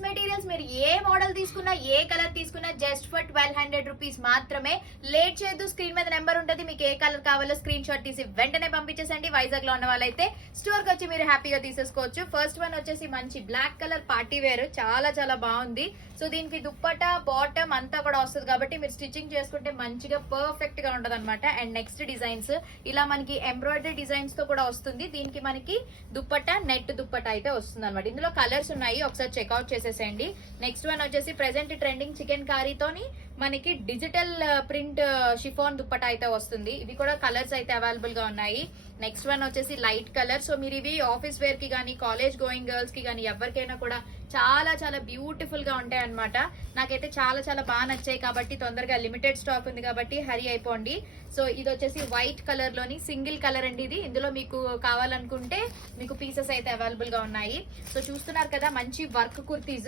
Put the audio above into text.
Dress materials మీరు ఏ model తీసుకున్నా ఏ colour తీసుకున్నా జస్ట్ ఫర్ 1200 రూపీస్ మాత్రమే. లేట్ చేయొద్దు, స్క్రీన్ మీద నెంబర్ ఉంటుంది, మీకు ఏ కలర్ కావాలో స్క్రీన్ షాట్ తీసి వెంటనే పంపించేసండి. వైజాగ్ లో ఉన్న వాళ్ళైతే స్టోర్ కి వచ్చి మీరు హ్యాపీగా తీసేసుకోవచ్చు. ఫస్ట్ వన్ వచ్చేసి మంచి బ్లాక్ కలర్ పార్టీ వేర్, చాలా చాలా బాగుంది. సో దీనికి దుప్పటా బాటమ్ అంతా కూడా వస్తుంది కాబట్టి మీరు స్టిచ్చింగ్ చేసుకుంటే మంచిగా పర్ఫెక్ట్ గా ఉంటది అనమాట. అండ్ నెక్స్ట్ డిజైన్స్ ఇలా మనకి ఎంబ్రాయిడరీ డిజైన్స్ తో కూడా వస్తుంది. దీనికి మనకి దుప్పటా నెట్ దుప్పటా అయితే వస్తుంది అనమాట. ఇందులో కలర్స్ ఉన్నాయి, ఒకసారి చెక్అవుట్ చేసేసేయండి. నెక్స్ట్ వన్ వచ్చేసి ప్రెసెంట్ ట్రెండింగ్ చికెన్ కారీతోని మనకి డిజిటల్ ప్రింట్ షిఫాన్ దుప్పటా అయితే వస్తుంది. ఇవి కూడా కలర్స్ అయితే అవైలబుల్ గా ఉన్నాయి. నెక్స్ట్ వన్ వచ్చేసి లైట్ కలర్. సో మీరు ఇవి ఆఫీస్ వేర్ కి కానీ కాలేజ్ గోయింగ్ గర్ల్స్ కి కానీ ఎవరికైనా కూడా చాలా చాలా బ్యూటిఫుల్ గా ఉంటాయి అనమాట. నాకైతే చాలా చాలా బాగా నచ్చాయి కాబట్టి తొందరగా లిమిటెడ్ స్టాక్ ఉంది కాబట్టి హరి అయిపోండి. సో ఇది వచ్చేసి వైట్ కలర్ లోని సింగిల్ కలర్ అండి ఇది. ఇందులో మీకు కావాలనుకుంటే మీకు పీసెస్ అయితే అవైలబుల్ గా ఉన్నాయి. సో చూస్తున్నారు కదా మంచి వర్క్ కుర్తీస్.